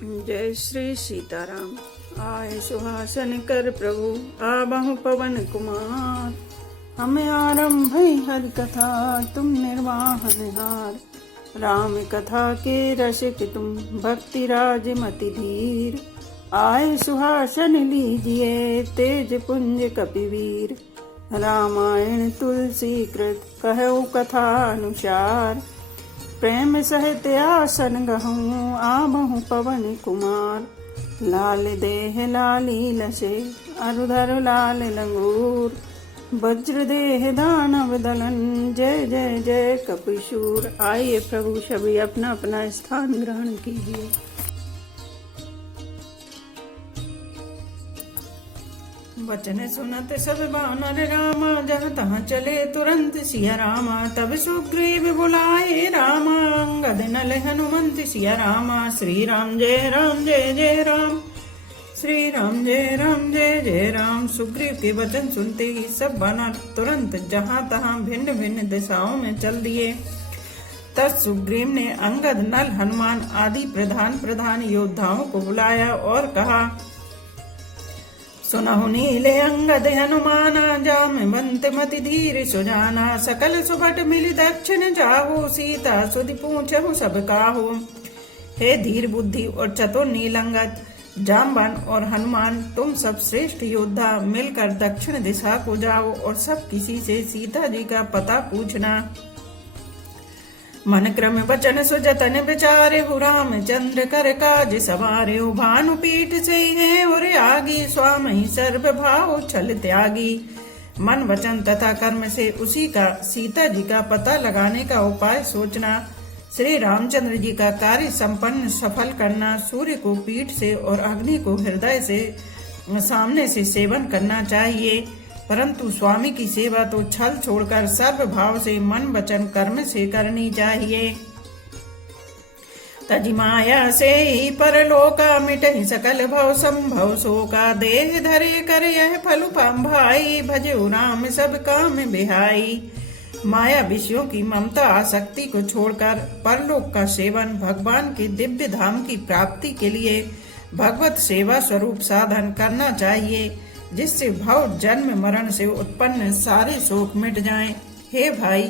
जय श्री सीताराम। आए सुहासन कर प्रभु आबहु पवन कुमार। हमें आरंभ हरि कथा तुम निर्वाहन हार। राम कथा के रसिक तुम भक्ति राज मति धीर। आए सुहासन लीजिए तेज पुंज कपिवीर। रामायण तुलसी कृत कहु कथा अनुसार। प्रेम सहित आसन गहूँ आबहु पवन कुमार। लाल देह लाली लसे अरुधर लाल लंगूर। वज्र देह दानव दलन जय जय जय कपिशूर। आइए प्रभु सभी अपना अपना स्थान ग्रहण कीजिए। वचन सुनत सब बानर रामा जहाँ तहाँ चले तुरंत सिया रामा। तब सुग्रीव बुलाए रामा अंगद नल हनुमंत सिया रामा। श्री राम जय राम जय जय राम। श्री राम जय राम जय जय राम। सुग्रीव के वचन सुनते ही सब बानर तुरंत जहाँ तहाँ भिन्न भिन्न दिशाओं में चल दिए। तब सुग्रीव ने अंगद नल हनुमान आदि प्रधान प्रधान योद्धाओं को बुलाया और कहा, सुनहु नीले अंगद हनुमाना जाम बंत मति धीर सुजाना। सकल सुभट मिली दक्षिण जाहु सीता सुधि पूछहु सब काहू। हे धीर बुद्धि और चतुर नीलंगद जामवन और हनुमान, तुम सब श्रेष्ठ योद्धा मिलकर दक्षिण दिशा को जाओ और सब किसी से सीता जी का पता पूछना। मन क्रम वचन सुजतन विचारे राम चंद्र कर काज सवारे। भानुपीठ से है और आगी स्वामी सर्व भाव छल त्यागी। मन वचन तथा कर्म से उसी का सीता जी का पता लगाने का उपाय सोचना। श्री रामचंद्र जी का कार्य संपन्न सफल करना। सूर्य को पीठ से और अग्नि को हृदय से सामने से सेवन करना चाहिए, परंतु स्वामी की सेवा तो छल छोड़कर सर्व भाव से मन वचन कर्म से करनी चाहिए। तज माया से ही परलोका मिटहि सकल भव संभव शोका। देह धरे कर यह फल भाई भजो राम सब काम बिहाई। माया विषयों की ममता आसक्ति को छोड़कर परलोक का सेवन भगवान के दिव्य धाम की प्राप्ति के लिए भगवत सेवा स्वरूप साधन करना चाहिए, जिससे भव जन्म मरण से उत्पन्न सारे शोक मिट जाएं। हे भाई,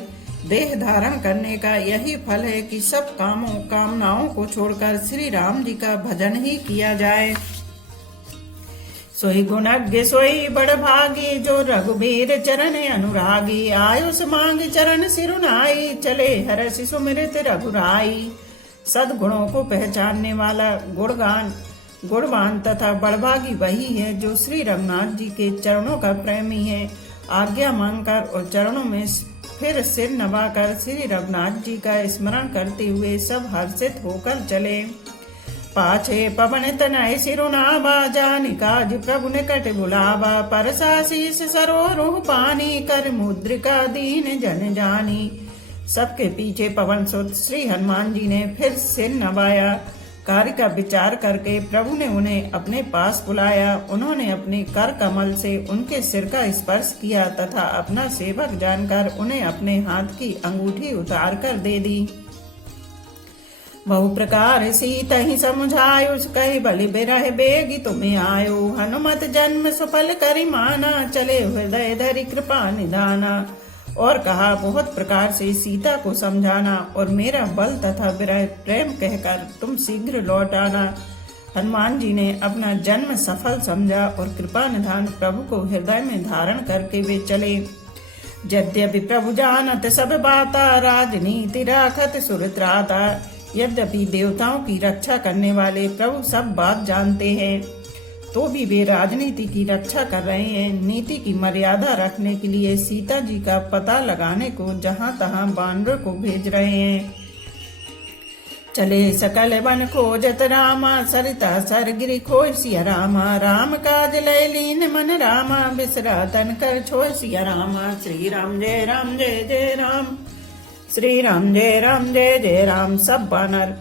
देह धारण करने का यही फल है कि सब कामों कामनाओं को छोड़कर श्री राम जी का भजन ही किया जाए। सोई गुणज्ञ सोई बड़ भागी जो रघुबीर चरण अनुरागी। आयुष मांग चरण सिरुनाई चले हरषि सुमिरत रघुराई। सद्गुणों को पहचानने वाला गुणवान तथा बड़भागी वही है जो श्री रघुनाथ जी के चरणों का प्रेमी है। आज्ञा मांगकर और चरणों में फिर सिर नवाकर श्री रघुनाथ जी का स्मरण करते हुए सब हर्षित होकर चले। पाछे पवन तनय सिरुनावा जानि काज प्रभु निकट बुलावा। परसाशीष सरोरुह पानी कर मुद्रिका दीन जन जानी। सबके पीछे पवन सुत श्री हनुमान जी ने फिर सिर नवाया। कार्य का विचार करके प्रभु ने उन्हें अपने पास बुलाया। उन्होंने अपने कर कमल से उनके सिर का स्पर्श किया तथा अपना सेवक जानकर उन्हें अपने हाथ की अंगूठी उतार कर दे दी। बहु प्रकार सीत ही समुझायो कही बलि बिरह बेगी तुम्हें आयो। हनुमत जन्म सुफल करि माना चले हृदय धरि कृपा निधाना। और कहा, बहुत प्रकार से सीता को समझाना और मेरा बल तथा विरह प्रेम कहकर तुम शीघ्र लौट आना। हनुमान जी ने अपना जन्म सफल समझा और कृपा निधान प्रभु को हृदय में धारण करके वे चले। यद्यपि प्रभु जानत सब बाता राजनीति राखत सुरत्राता। यद्यपि देवताओं की रक्षा करने वाले प्रभु सब बात जानते हैं, तो भी वे राजनीति की रक्षा कर रहे हैं। नीति की मर्यादा रखने के लिए सीता जी का पता लगाने को जहाँ तहाँ बानर को भेज रहे हैं। चले सकल वन खोजत रामा सरिता सरगिरि खोय सिया रामा। राम काज लय लीन मन रामा बिसरा तन कर छोय सिया रामा। श्री राम जय राम जय जय राम। श्री राम जय राम जय जय राम। सब बानर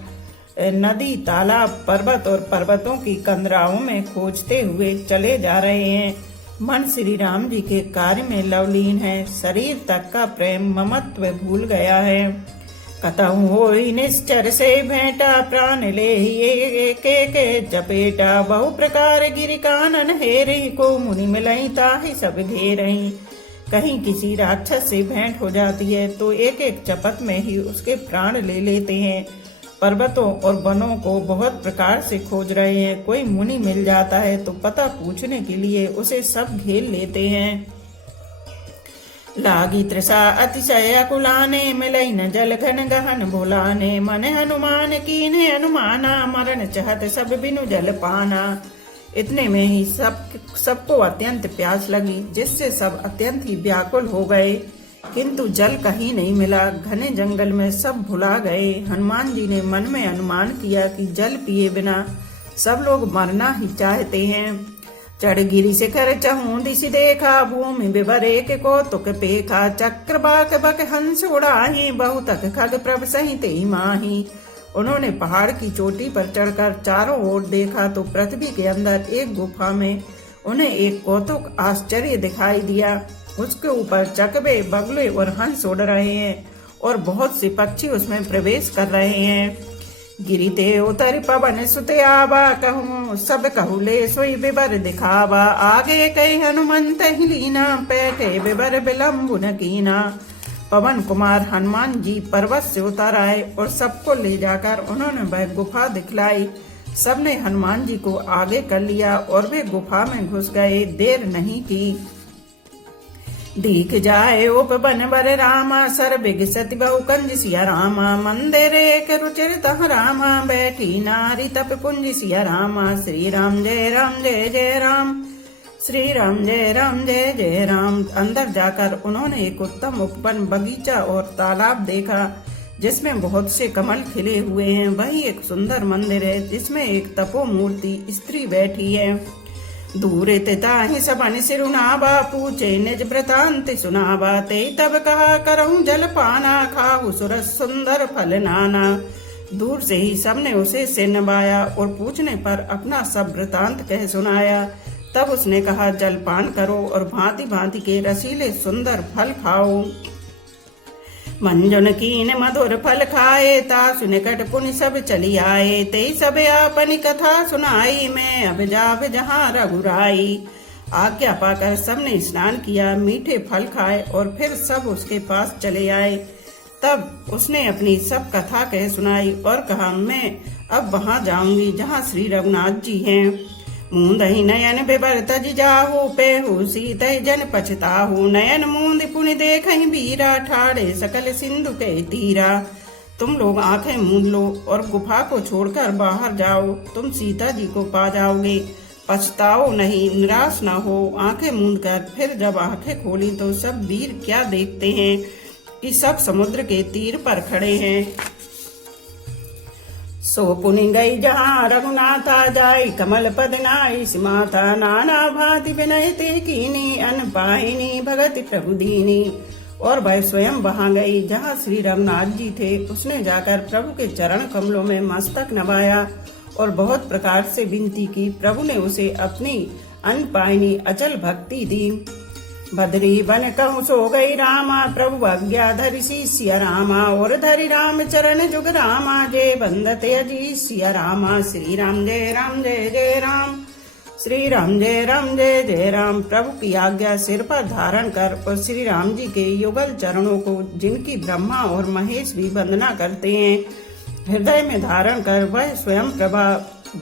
नदी तालाब पर्वत और पर्वतों की कंदराओं में खोजते हुए चले जा रहे हैं। मन श्री राम जी के कार्य में लवलीन है। शरीर तक का प्रेम ममत्व भूल गया है। कतहु होई निश्चर से भेंटा, प्राण ले ही एक एक चपेटा। बहु प्रकार गिरि कानन हेरही, को मुनि मिलई ताहि सब घेरही। कहीं किसी राक्षस से भेंट हो जाती है तो एक एक चपत में ही उसके प्राण ले लेते हैं। पर्वतों और वनों को बहुत प्रकार से खोज रहे हैं, कोई मुनि मिल जाता है तो पता पूछने के लिए उसे सब घेर लेते हैं। लागी तृषा अतिशय अकुलाने, मिलई न जल घन गहन भुलाने। मन हनुमान कीन्हे अनुमाना, मरण चहत सब बिनु जल पाना। इतने में ही सबको अत्यंत प्यास लगी, जिससे सब अत्यंत ही व्याकुल हो गए, किंतु जल कहीं नहीं मिला। घने जंगल में सब भुला गए। हनुमान जी ने मन में अनुमान किया कि जल पिए बिना सब लोग मरना ही चाहते हैं। चढ़ गिरि शिखर चहूं दिशि देखा, भूमि विभर एक कौतुक पेखा। चक्र बाक बक हंस उड़ाही, बहुतक खग प्रभ सहित माही। उन्होंने पहाड़ की चोटी पर चढ़कर चारों ओर देखा तो पृथ्वी के अंदर एक गुफा में उन्हें एक कौतुक आश्चर्य दिखाई दिया। उसके ऊपर चकबे बगुले और हंस उड़ रहे हैं और बहुत से पक्षी उसमें प्रवेश कर रहे हैं। गिरिते उतर पवन सुते आवा, कहूँ सब कहूले सोई बिबर दिखावा। आगे कई हनुमंत ही लीना, पैठे बिबर विलम्ब न कीना। पवन कुमार हनुमान जी पर्वत से उतर आए और सबको ले जाकर उन्होंने वह गुफा दिखलाई। सबने हनुमान जी को आगे कर लिया और वे गुफा में घुस गए। देर नहीं की। दीख जाए उपवन बर रामा, सर्बिग सति बहु कंज सिया रामा। मंदिर एक रुचिर तह रामा, बैठी नारी तप कुंज सिया रामा। श्री राम जय राम जय जय राम, श्री राम जय राम जय जय राम। अंदर जाकर उन्होंने एक उत्तम उपवन, बगीचा और तालाब देखा, जिसमें बहुत से कमल खिले हुए हैं। वही एक सुंदर मंदिर है, जिसमें एक तपो मूर्ति स्त्री बैठी है। दूर ताहि सबन सिरुनावा, पूछे निज वृतांत सुनावा। ते तब कहा करहूं जल पाना, खाहु सुरस सुंदर फल नाना। दूर से ही सबने उसे सिर नवाया और पूछने पर अपना सब वृतांत कह सुनाया। तब उसने कहा जलपान करो और भांति भांति के रसीले सुंदर फल खाओ। मंजुन कीन मधुर फल खाए, तासु निकट पुनि सब चली आए। ते सब आपनी कथा सुनाई, मैं अब जाब जहाँ रघुराई। आज्ञा पाकर सबने स्नान किया, मीठे फल खाए और फिर सब उसके पास चले आए। तब उसने अपनी सब कथा कह सुनाई और कहा मैं अब वहाँ जाऊंगी जहाँ श्री रघुनाथ जी हैं। मूंदहि नयन बिबर तज जाहु, पेहु सीतहि जन पछताहु। नयन मूंद पुनि देखहि बीरा, ठाड़े सकल सिंधु के तीरा। तुम लोग आंखें मूंद लो और गुफा को छोड़कर बाहर जाओ, तुम सीता जी को पा जाओगे। पछताओ नहीं, निराश न हो। आंखें मूंद कर फिर जब आंखें खोली तो सब वीर क्या देखते हैं कि सब समुद्र के तीर पर खड़े हैं। सो पुनि गई जहाँ रघुनाथा, जाई कमल पद नाई सिमाथा। नाना भांति विनय ते कीनी, अन पाहिनी भगति प्रभु दीनी। और वह स्वयं वहां गई जहाँ श्री रघुनाथ जी थे। उसने जाकर प्रभु के चरण कमलों में मस्तक नवाया और बहुत प्रकार से विनती की। प्रभु ने उसे अपनी अनपायनी अचल भक्ति दी। बदरी बन कहूँ सो गई रामा, प्रभु आज्ञा धरि सिया रामा। और धरि राम चरण जुग रामा, जय बंदते अजी सिया रामा। श्री राम जय राम जय जय राम, श्री राम जय राम जय जय राम। प्रभु की आज्ञा सिर पर धारण कर और श्री राम जी के युगल चरणों को, जिनकी ब्रह्मा और महेश भी वंदना करते हैं, हृदय में धारण कर वह स्वयं प्रभा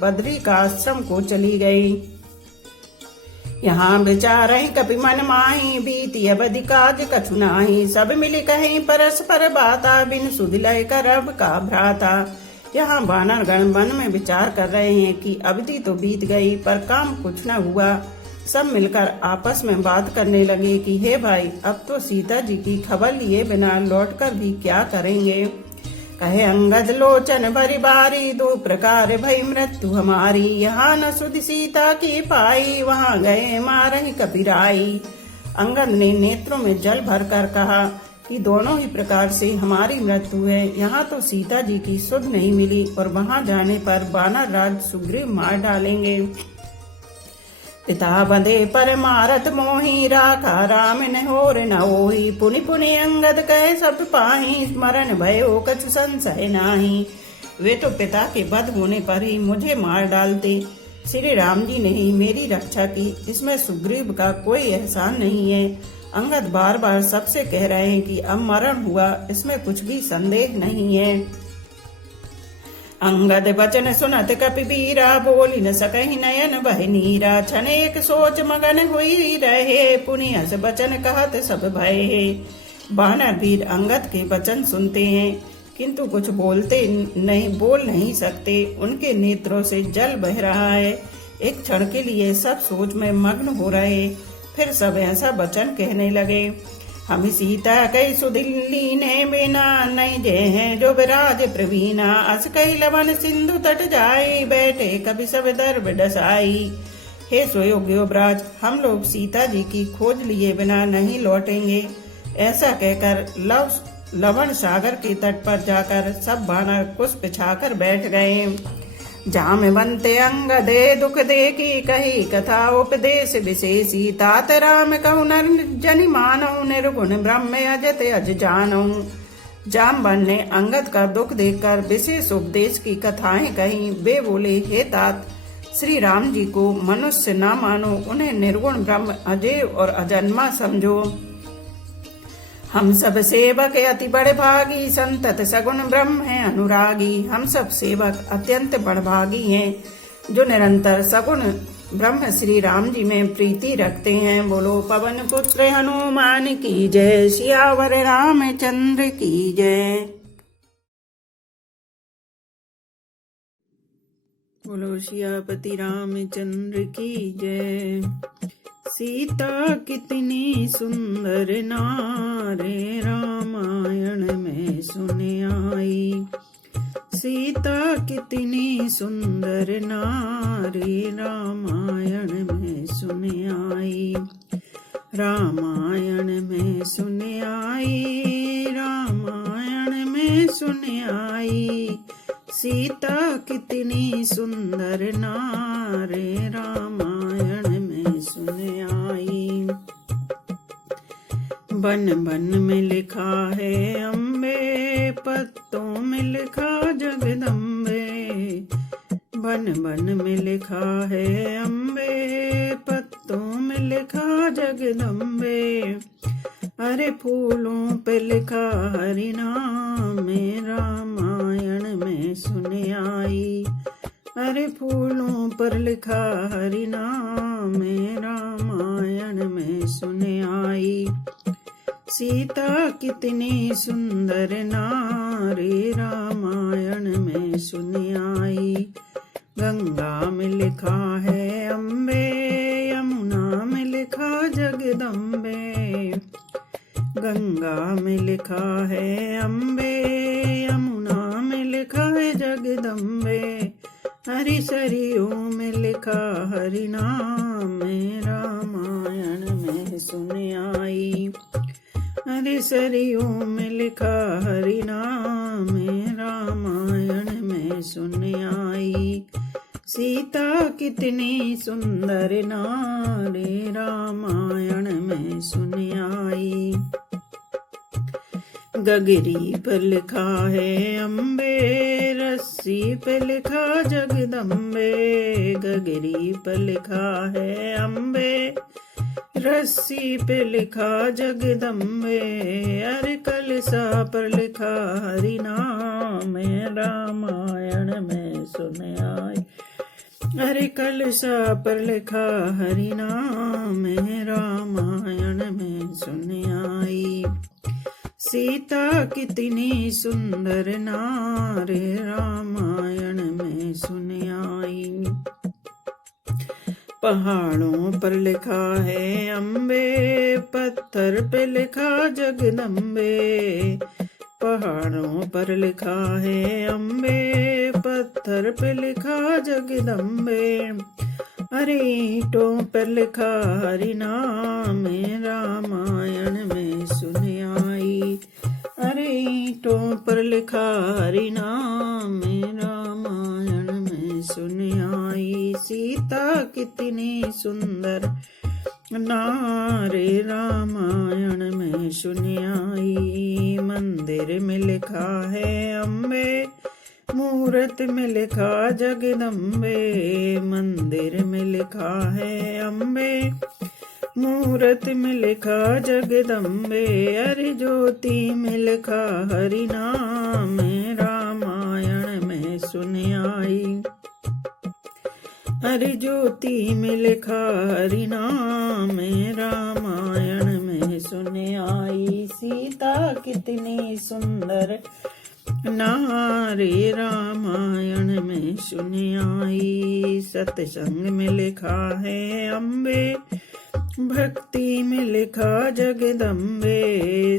बद्री का आश्रम को चली गई। यहाँ विचार कपि मन माही, बीती अवधि काज कछु नाही। सब मिली कहीं परस्पर बाता, बिन सुध लय करब का भ्राता। यहाँ वानर गण वन में विचार कर रहे हैं कि अवधि तो बीत गई पर काम कुछ न हुआ। सब मिलकर आपस में बात करने लगे कि हे भाई, अब तो सीता जी की खबर लिए बिना लौटकर भी क्या करेंगे। कहे अंगद लोचन भरी बारी, दो प्रकार भई मृत्यु हमारी। यहाँ न सुध सीता की पाई, वहाँ गए मारहि कपिराई। अंगद ने नेत्रों में जल भर कर कहा कि दोनों ही प्रकार से हमारी मृत्यु है। यहाँ तो सीता जी की सुध नहीं मिली और वहाँ जाने पर वानर राज सुग्रीव मार डालेंगे। पिता बंधे पर मारत मोही, राखा राम ने होर न ओही। पुनि पुनि अंगद कहे सब पाही, स्मरण भयो कछु संशय नाही। वे तो पिता के वध होने पर ही मुझे मार डालते, श्री राम जी ने ही मेरी रक्षा की, इसमें सुग्रीव का कोई एहसान नहीं है। अंगद बार बार सबसे कह रहे हैं कि अब मरण हुआ, इसमें कुछ भी संदेह नहीं है। अंगद वचन सुनत कपिवीरा, बोली न सकहि नयन बह नीरा। क्षण एक सोच मगन हुई रहे, पुनि हस वचन कहत सब भये। वानर वीर अंगद के वचन सुनते हैं, किंतु कुछ बोल नहीं सकते। उनके नेत्रों से जल बह रहा है। एक क्षण के लिए सब सोच में मग्न हो रहे, फिर सब ऐसा वचन कहने लगे। हम सीता कई सुदिल्ली ने बिना, नहीं जे हैं जो विराज प्रवीणा। अस कई लवन सिंधु तट जाए, बैठे कभी सब दर्भ डसाई। हे सुयोग्योब्राज, हम लोग सीता जी की खोज लिए बिना नहीं लौटेंगे। ऐसा कहकर लवण सागर के तट पर जाकर सब वानर कुश बिछाकर बैठ गए। जाम बनते अंगदे दुख देखी, कही कथा उपदेश विशेषी। तात राम कहु नर जनि मानऊ, निर्गुण ब्रह्म अजत अज जानऊ। जामवन ने अंगद का दुख देखकर विशेष उपदेश की कथाएं कही। वे बोले, हे तात, श्री राम जी को मनुष्य न मानो, उन्हें निर्गुण ब्रह्म अजय और अजन्मा समझो। हम सब सेवक अति बड़े भागी, संतत सगुण ब्रह्म है अनुरागी। हम सब सेवक अत्यंत बड़भागी हैं, जो निरंतर सगुण ब्रह्म श्री राम जी में प्रीति रखते हैं। बोलो पवन पुत्र हनुमान की जय, सियावर रामचंद्र की जय। बोलो सियापति रामचंद्र की जय। सीता कितनी सुंदर नारे, रामायण में सुन आई। सीता कितनी सुंदर नारी, रामायण में सुन आई। रामायण में सुन आई, रामायण में सुन आई। सीता कितनी सुंदर नारे, रामायण में सुन आई। बन बन में लिखा है अम्बे, पत्तों में लिखा जगदम्बे। बन बन में लिखा है अम्बे, पत्तों में लिखा जगदम्बे। अरे फूलों पे लिखा हरि नाम, रामायण में सुन आई। अरे फूलों पर लिखा हरि नाम, रामायण में सुन आई। सीता कितनी सुंदर नारी, रामायण में सुन आई। गंगा में लिखा है अम्बे, यमुना में लिखा जगदम्बे। गंगा में लिखा है अम्बे, यमुना में लिखा है जगदम्बे। हरि सरियों में लिखा हरि नाम, रामायण में सुन आई। हरि सरियों में लिखा हरि नाम, रामायण में सुन आई। सीता कितनी सुंदर नारी, रामायण में सुन आई। गगरी पर लिखा है अम्बे, रस्सी पे लिखा जगदम्बे। गगरी पर लिखा है अम्बे, रस्सी पे लिखा जगदम्बे। अरे कलसा पर लिखा हरि नाम, रामायण में सुन आई। अरे कलसा पर लिखा हरि नाम, रामायण में सुन आई। सीता कितनी सुंदर नारी, रामायण में सुन आई। पहाड़ों पर लिखा है अम्बे, पत्थर पे लिखा जगदम्बे। पहाड़ों पर लिखा है अम्बे, पत्थर पे लिखा जगदम्बे। अरे ईंटों पर लिखा हरि नाम, रामायण में सुन आई। अरे ईंटों पर लिखा हरि नाम, रामायण में सुन आई। सीता कितनी सुंदर नारे रामायण में सुन आई। मंदिर में लिखा है अम्बे, मूरत में लिखा जगदम्बे। मंदिर में लिखा है अम्बे, मूरत में लिखा जगदम्बे। अरे ज्योति में लिखा हरि नाम, रामायण में सुन आई। हरि ज्योति में लिखा हरि नाम, रामायण में सुन आई। सीता कितनी सुंदर नारे रामायण में सुन आई। सत्संग में लिखा है अम्बे, भक्ति में लिखा जगदम्बे।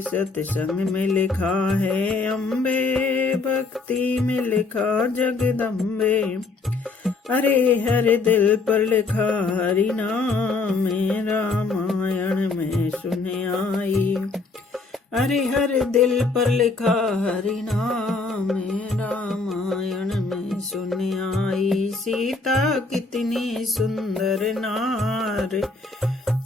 सत्संग में लिखा है अम्बे, भक्ति में लिखा जगदम्बे। अरे हर दिल पर लिखा हरि नाम, रामायण में सुन आई। अरे हर दिल पर लिखा हरि नाम, रामायण में सुन आई। सीता कितनी सुंदर नार,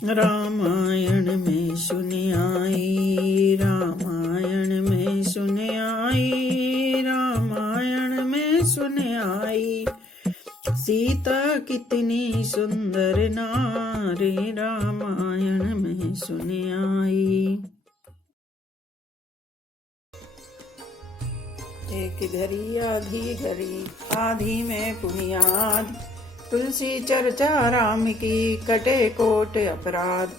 रामायण में सुन आई। रामायण में सुन आई, रामायण में सुन आई। सीता कितनी सुंदर नारी, रामायण में सुन आई। एक घड़ी आधी घड़ी, आधी में पुनियाद। तुलसी चर्चा राम की, कटे कोट अपराध।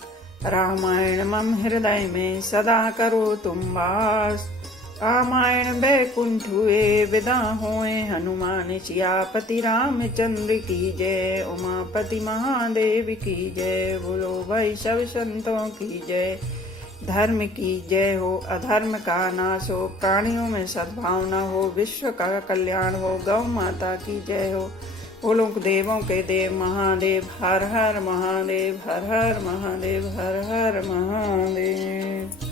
रामायण मम हृदय में सदा करो तुम वास। रामायण बैकुंठ हुए, विदा होए हनुमान। सियापति रामचंद्र की जय, उमापति महादेव की जय। बोलो भाई सब संतों की जय। धर्म की जय हो, अधर्म का नाश हो। प्राणियों में सद्भावना हो, विश्व का कल्याण हो। गौ माता की जय हो। बोलो देवों के देव महादेव। हर हर महादेव, हर हर महादेव, हर हर महादेव।